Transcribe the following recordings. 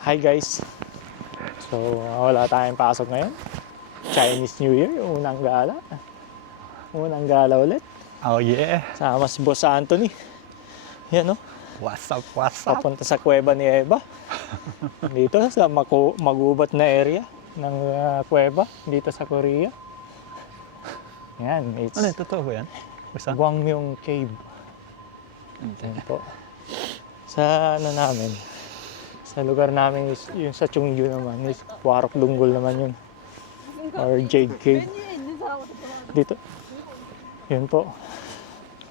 Hi guys. So, wala tayong pasok ngayon. Chinese New Year, unang gala. Unang gala ulit. Oh yeah. Sama si Boss Anthony. Yan o. What's up, what's up? Papunta sa kuweba ni Eva. Dito sa magubat na area ng kuweba. Dito sa Korea. Yan, it's Ano, totoo ba yan? Basta? Gwangmyong Cave. Yan po. Sa ano namin, sa lugar namin is yung sa Chungju naman, is Warok Dunggol naman yun. Or Jade Cave. Dito. Yun po.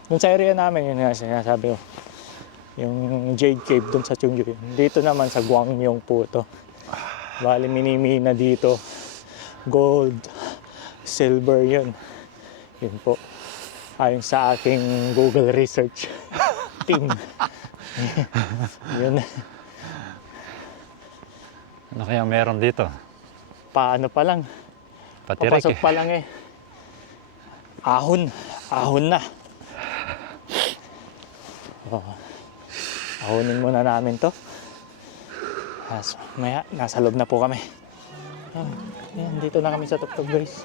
Dun sa area namin, yun nga sinasabi ko. Yung Jade Cave dun sa Chungju yun. Dito naman sa Gwangmyong po to. Bali minimina dito. Gold, silver yun. Yun po. Ayon sa aking Google research team. Yun. Ano kaya meron dito? Paano pa lang? Patirik Papasok pa lang eh. Ahon. Ahon na. Oh. Ahonin muna namin to. Maya, nasa loob na po kami. Yan, dito na kami sa tuktok guys.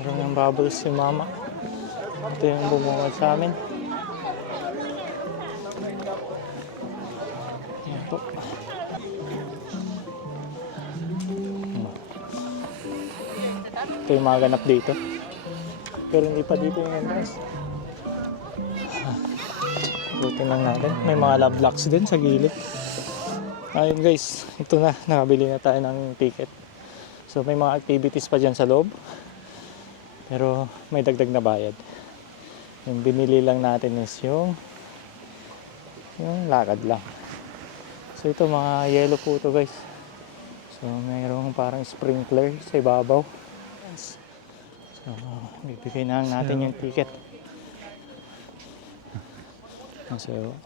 Meron ng bubbles si mama. Ito yung bumungad sa amin. Yan po. Ito yung mga ganap dito. Pero hindi pa dito yung entrance. Buti lang natin. May mga love locks din sa gilid. Ayun guys, ito na. Nakabili na tayo ng ticket. So may mga activities pa dyan sa loob. Pero may dagdag na bayad. Yung binili lang natin is yung lakad lang. So ito mga yellow po ito guys. So mayroong parang sprinkler sa ibabaw. So bibigay na lang natin yung ticket. So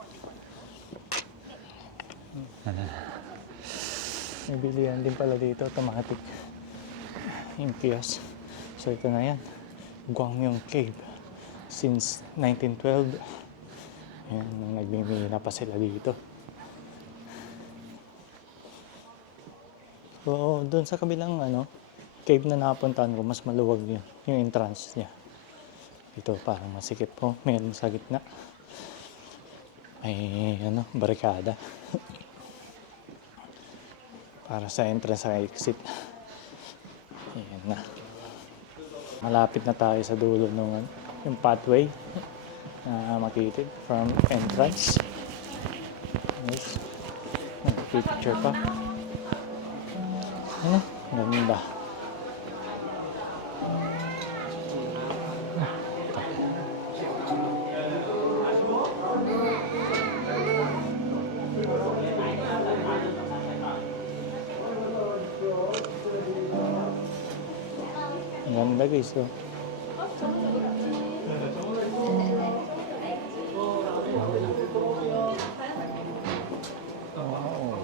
may bilihan din pala dito, automatic yung kiosk. So ito na yan, Gwangmyong Cave since 1912. Ayan, nagmimina pa sila dito. So doon sa kabilang cave na napuntahan ko, mas maluwag yun, yung entrance niya. Ito parang masikip po, meron sa gitna. May barikada. Para sa entrance sa exit. Ayan na. Malapit na tayo sa dulo ng yung pathway na makitid from entrance. Nice. Picture pa. Ganda. Ganda guys, oh. Wow.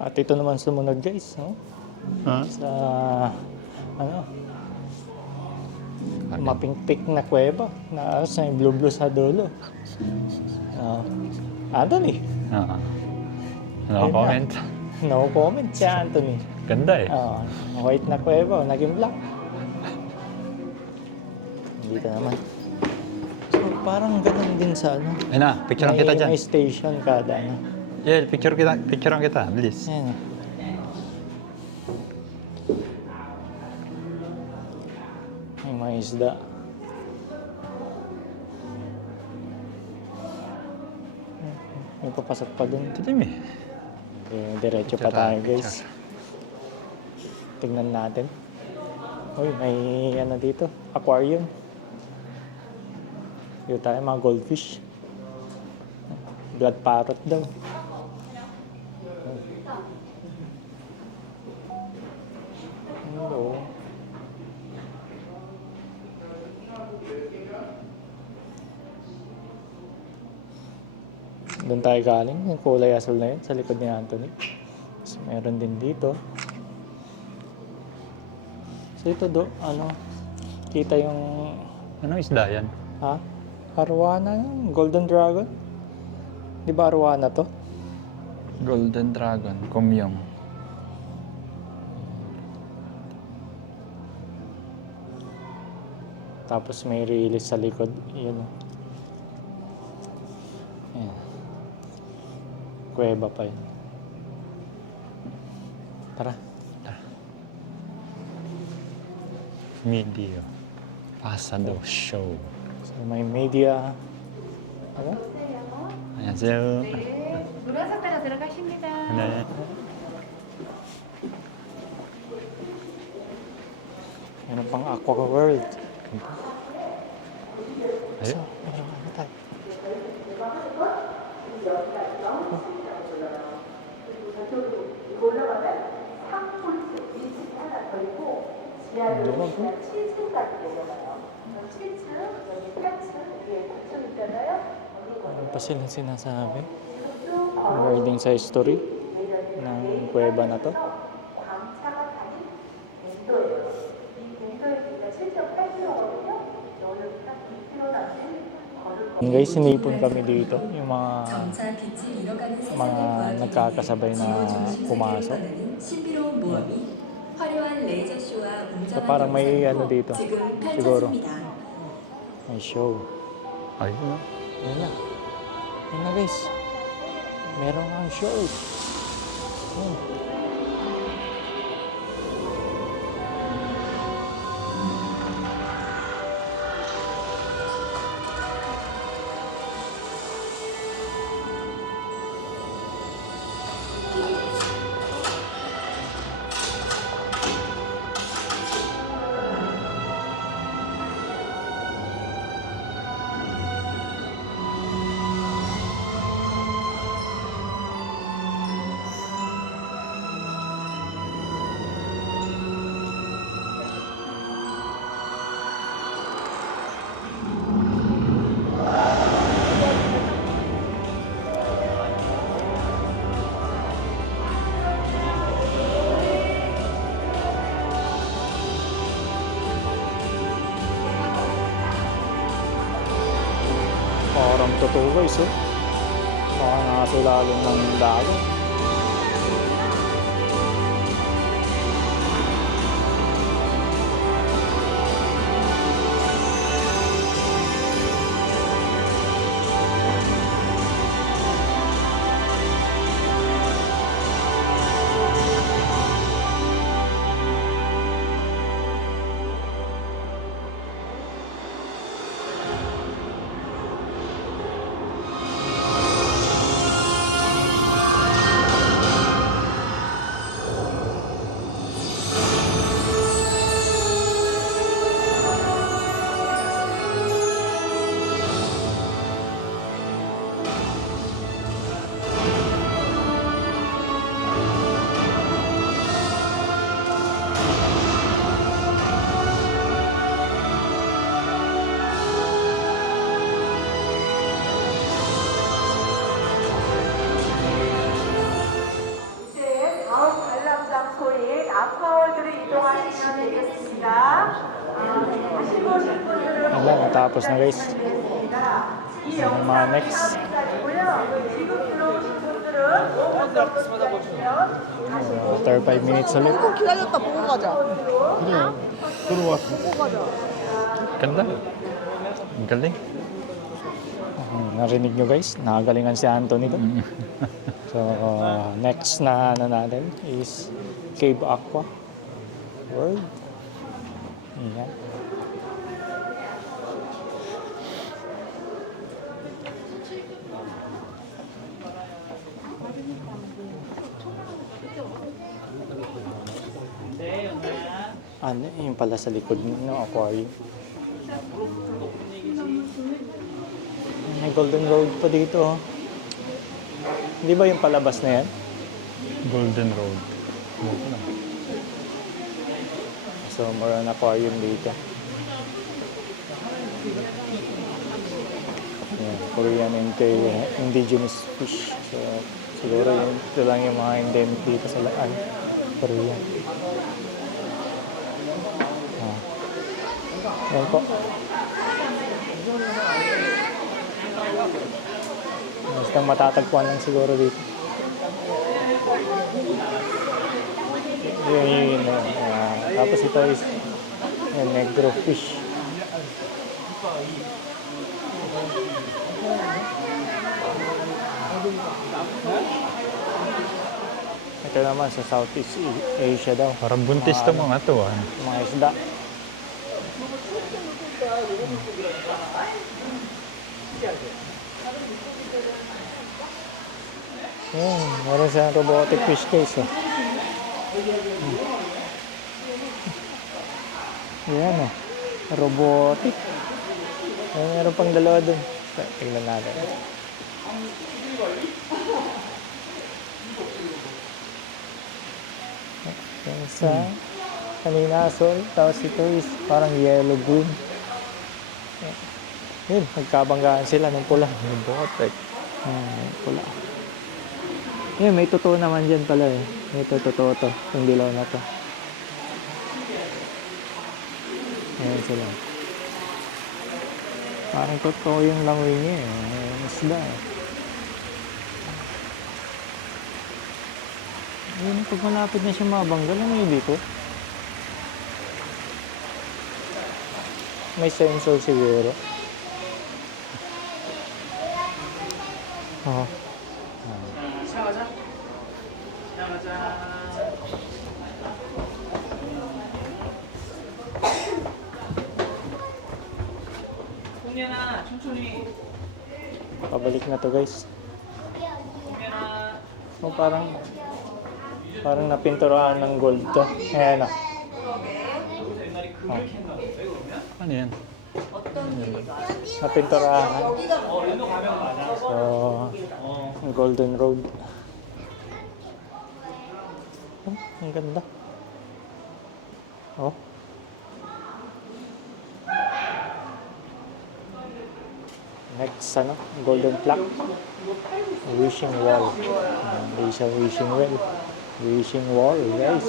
At ito naman sumunod guys, no? Sa mapingpik na kuweba na sa blue sa dulo. Anthony. No Ayun comment. No comment si Anthony. Ganda eh. White na kuweba, naging black. Dito naman. So parang ganun din sa Ayun na, picturean kita dyan. May station kada Yeah, picturean kita, bilis. Ayan. May mga isda. May papasok pa dun. Titim eh. Diretso pa tayo guys. Tingnan natin. Uy, may dito, aquarium. Dito tayo mga goldfish. Blood parrot daw. Hello. Doon tayo galing, yung kulay asul na yun sa likod ni Anthony. So, meron din dito. So ito Kita yung, Anong isda yan? ha? Arowana yun, Golden Dragon. Di ba arowana to? Golden Dragon, kumyong. Tapos may release sa likod. Yun. Ayan. Kuweba pa yun. Tara. Medio. Pasado show. So may media. Ano? 안녕하세요. 노란색다가 들어가십니다. 네. Meron pang Aqua World. Ayun. Meron ano tayo? Durog, oh. Ano pa silang sinasabi? Regarding sa history ng kuweba na to. Guys, sinipon kami dito. Yung mga nagkakasabay na pumasok. So parang may ano dito. Siguro. May show. Ayun. Yan na. Yan na guys. Meron ang show. Hmm. Parang totoo guys, oh. Baka nasa ilalim ng dagat. 이제 다음 관람 장소인 아쿠아월드로 이동하시면 되겠습니다. 하시고 오신 분들은 Wala, natapos na guys. 이 Yung mga next. 영상이고요. 지금 들어오신 분들은 5분 정도 기다리시면 After 5 minutes ulit. 조금 기다렸다 보고 가자. Hindi, 들어왔어. 보고 가자. Ganda. Ang galing. Narinig nyo guys, nakagalingan si Anthony doon. So, next na ano natin is Cave Aqua World. Ayan. Ano, yung pala sa likod ng aquarium. May golden road pa dito. Oh. Di ba yung palabas na yan? Golden Road. So, meron aquarium dito. Yan, Korean indigenous fish. So, siguro yun, ito lang yung mga endemic dito sa Korea. Ah. Yan po. Basta matatagpuan lang siguro dito. Yun. Tapos ito is negro fish. Ito naman sa Southeast Asia daw. Parang buntis to mga to ah. Mga isda. Meron siyang robotic fish case. Oh. Yan oh. Robotic. Meron pang dalawa dun. Tingnan natin. Yung sa kanina sol, tapos ito is parang yellow green. Yun, nagkabanggaan sila ng pula. Robotic. Pula. Yun, may totoo naman dyan pala eh. May totoo to, yung dilaw na to. Ayan sila. Parang totoo yung langoy niya eh. Ayan, isda eh. Yun, pag malapit na siya mabanggal, ano yung dito? May sensor siguro. Oo. Pabalik na to guys. Oh, parang napinturahan ng gold to. Ayan ah. Ano yan? Napinturahan. So, Golden Road. Oh, ang ganda. Oh. Next, golden plaque. Wishing wall. May isang wishing well. Wishing wall, guys.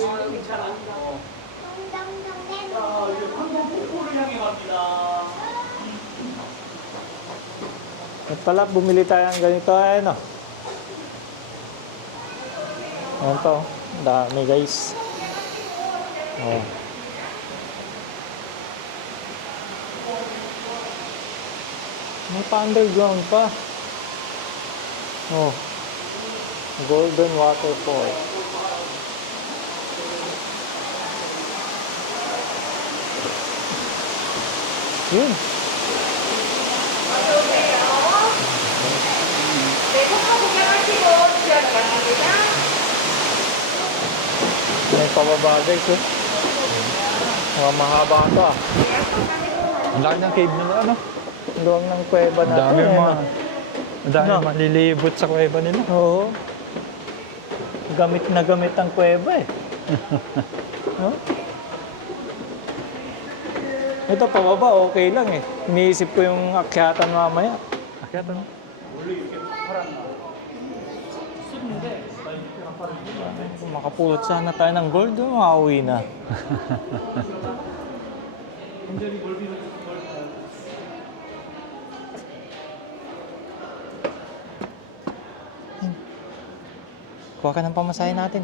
At pala, bumili tayo ng ganito. Ayan o. Ayan to. Dami, guys. Oh. May pa-underground pa. Oh. Golden waterfall. Yun. May pababa guys eh. Mga mahaba to ah. Ang laki ng cave nila ano? Ang luwang ng kuweba na Dami to. Madami malilibot sa kuweba nila. Oo. Gamit na gamit ang kuweba eh. No? Ito pababa, okay lang eh. Iniisip ko yung akyatan mamaya. Akyatan? Kung makapulot sana tayo ng gold, makauwi na. Kuha ka ng pamasahe natin.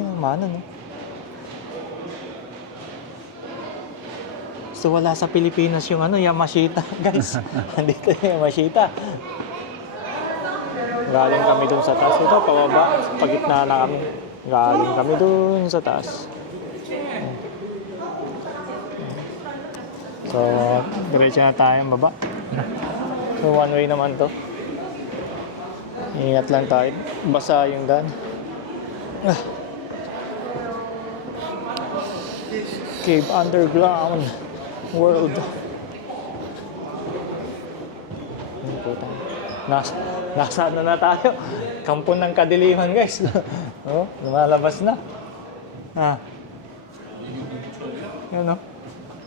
Yung mano, no? So wala sa Pilipinas yung Yamashita, guys. Andito yung Yamashita. Galing kami dun sa taas. Ito, pababa. Pagitna na kami. Galing kami dun sa taas. So, diretso na tayong baba. So, one way naman to. Ingat lang tayo. Basa yung daan. Cave underground world. Nasa ano na tayo? Kampo ng kadiliman, guys. Oh, lumalabas na. Yun, no?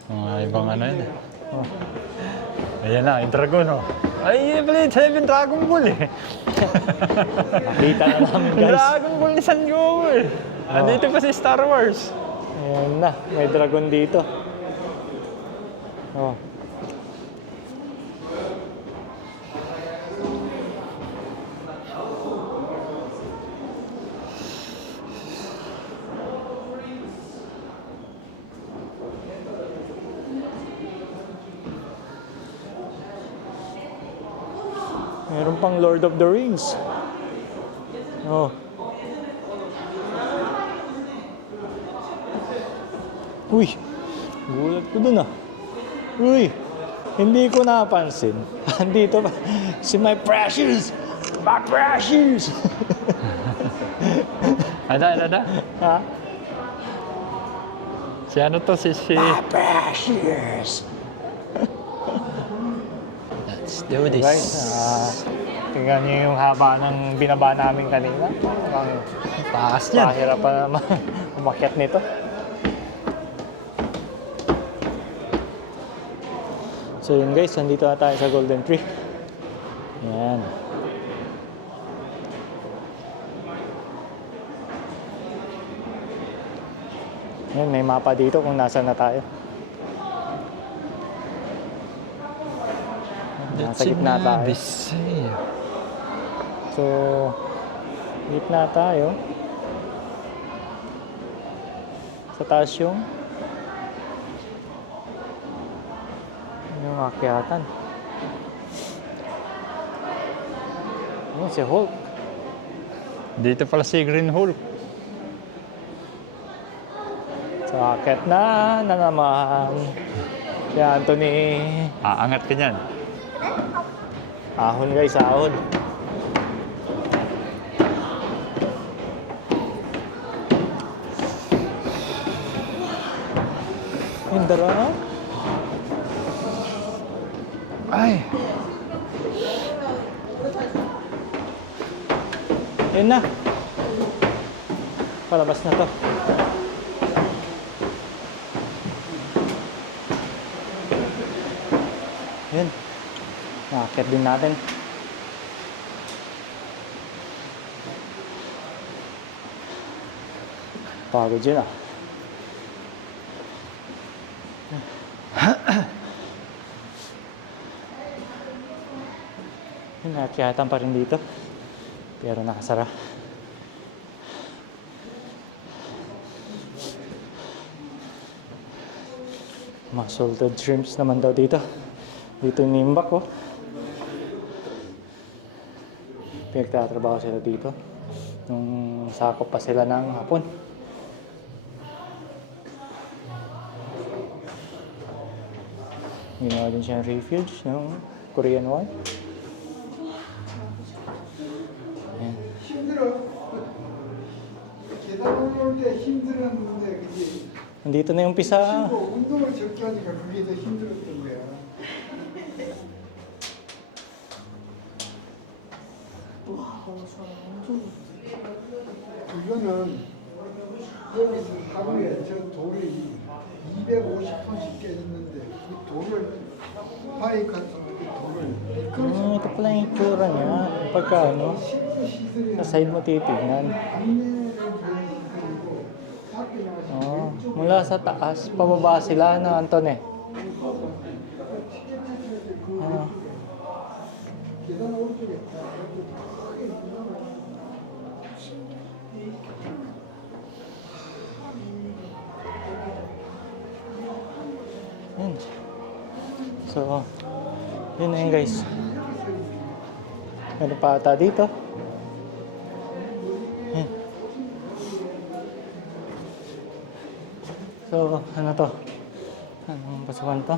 Mga ibang ano yun eh. Oh. Ayan na, yung dragon oh. Ay, pala 7 Dragon Ball eh. Nakita na namin, guys. Dragon Ball ni San Goku eh. Andito pa si Star Wars. Ayan na, may dragon dito. Oh. Meron pang Lord of the Rings. Oh. Uy, gulat ko dun ah. Uy, hindi ko napansin. Andito pa, si my precious! My precious! Ada. Ha? Si ano to, si... My precious! Let's do this. Guys, tingnan niyo yung haba ng binaba namin kanina. Parang Taas yan. pahirap pa naman umakyat nito. So yun guys, nandito na tayo sa Golden Tree. Ayan. Ayan, may mapa dito kung nasaan na tayo. Nasa gitna tayo. So, gitna tayo. Sa taas yung akyatan. Ayan si Hulk. Dito pala si Green Hulk. So, akyat na naman. Si Anthony. Aangat ka niyan. Ahon guys, ahon. Indra. Ay! Yun na. Palabas na to. Yun. Nakakit din natin. Pagod yun ah. Nakakiyatan pa rin dito. Pero nakasara. Mga salted shrimps naman daw dito. Dito yung nimbak ko. Pinagtatrabaho sila dito. Nung sakop pa sila ng hapon. Ginawa din siyang refuge ng Korean War. 힘들어. 계단 올라올 때 힘들었는데 그게 Nandito na yung umpisa. 운동을 적게 하니까 그게 더 힘들었던 거야. 이거는 여기서 하루에 저 돌이 250톤씩 깨졌는데 그 돌을 파이 같은 그 돌을 Ito pala yung itsura niya. Pagka ano, sa side mo titignan. Oh, mula sa taas, pababa sila na Anton eh. Ah. 계단 오른쪽에 Yun. So, yun na yun guys. Meron pa ata dito. Yun. So, ano to? Anong pasukan to?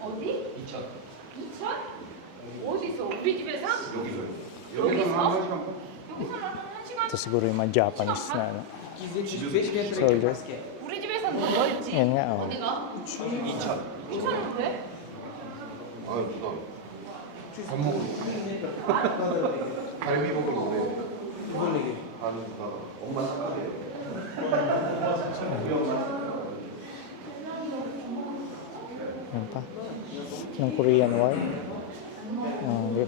어디? 2천. 2천? 어디서? 우리 집에서? 여기서 여기서? 여기서는 한 시간. Ito siguro yung mga Japanese na ano, soldier. 우리 집에서는 더 멀지. Yan nga, oh. 어디가? 2천. 2천은 왜? 아 누나 밥 먹으러 갈비 먹으러 오래 이번에 아는 누나가 엄마 사과해 Yan pa. ng Korean War.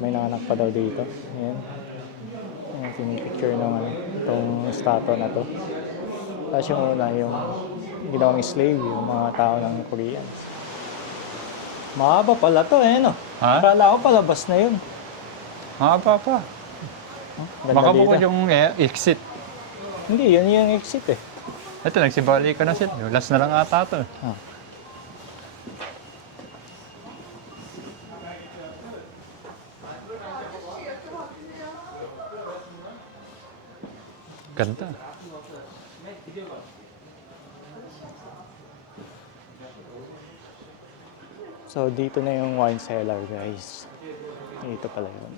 May nanganak pa daw dito. Ayan. Ayan, pinipicture naman itong statue na to. Tapos yung una, yung ginawang slave, yung mga tao ng Koreans. Mahaba pala to no? Ha? Akala ko palabas na yun. Haba pa. Ganda Baka dito. bukod yung exit. Hindi, yun yung exit eh. Ito, nagsibali ka na sila. Last na lang ata ito. Ah. Ganda. So, dito na yung wine cellar, guys. Dito pala yun.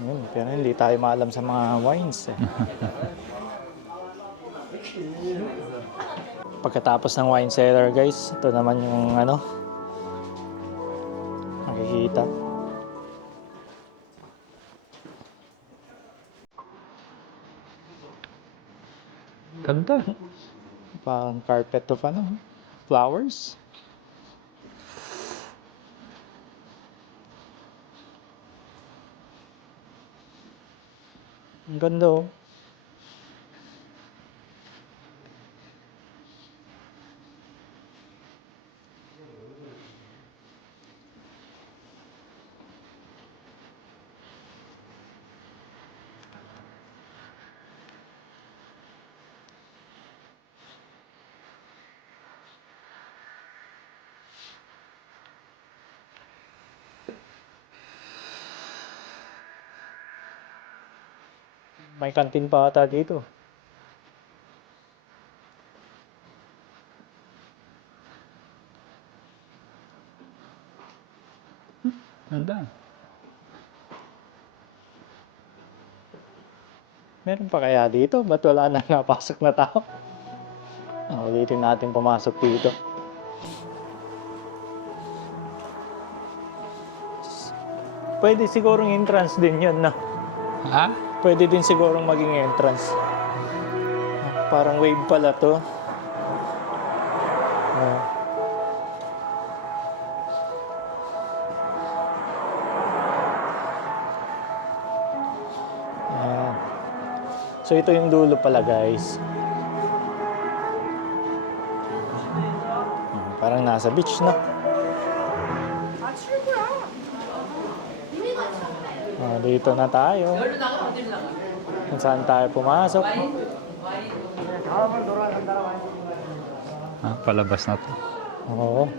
Yun, pero hindi tayo maalam sa mga wines eh. Pagkatapos ng wine cellar, guys, ito naman yung makikita. Ganda. Parang carpet of flowers. Ang ganda oh. May kantin pa ata dito. Ganda. Meron pa kaya dito? Ba't wala na napasok na tao? Ulitin natin pumasok dito. Pwede sigurong entrance din yun, no? Ha? Pwede din sigurong maging entrance. Parang wave pala to. Ayan. So ito yung dulo pala, guys. Parang nasa beach, no? Dito na tayo. Kung saan tayo pumasok. Palabas na to. Oo.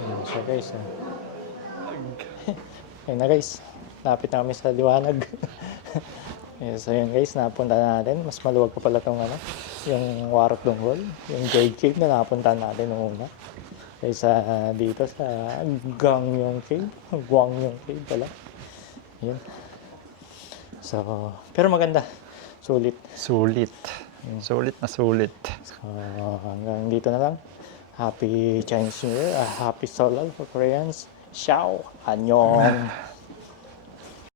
Ayan siya, guys. Ayun na, guys. Lapit na kami sa liwanag. So yun, guys, napunta natin. Mas maluwag pa pala itong yung Warok Dunggol, yung Jade Cave na napunta natin nung una. Kaysa dito sa Gwangyong Cave. Gwangyong Cave pala. Yun. So, pero maganda. Sulit. Sulit. Sulit na sulit. So, hanggang dito na lang. Happy Chinese New Year. Happy Solal for Koreans. Ciao. Annyeong.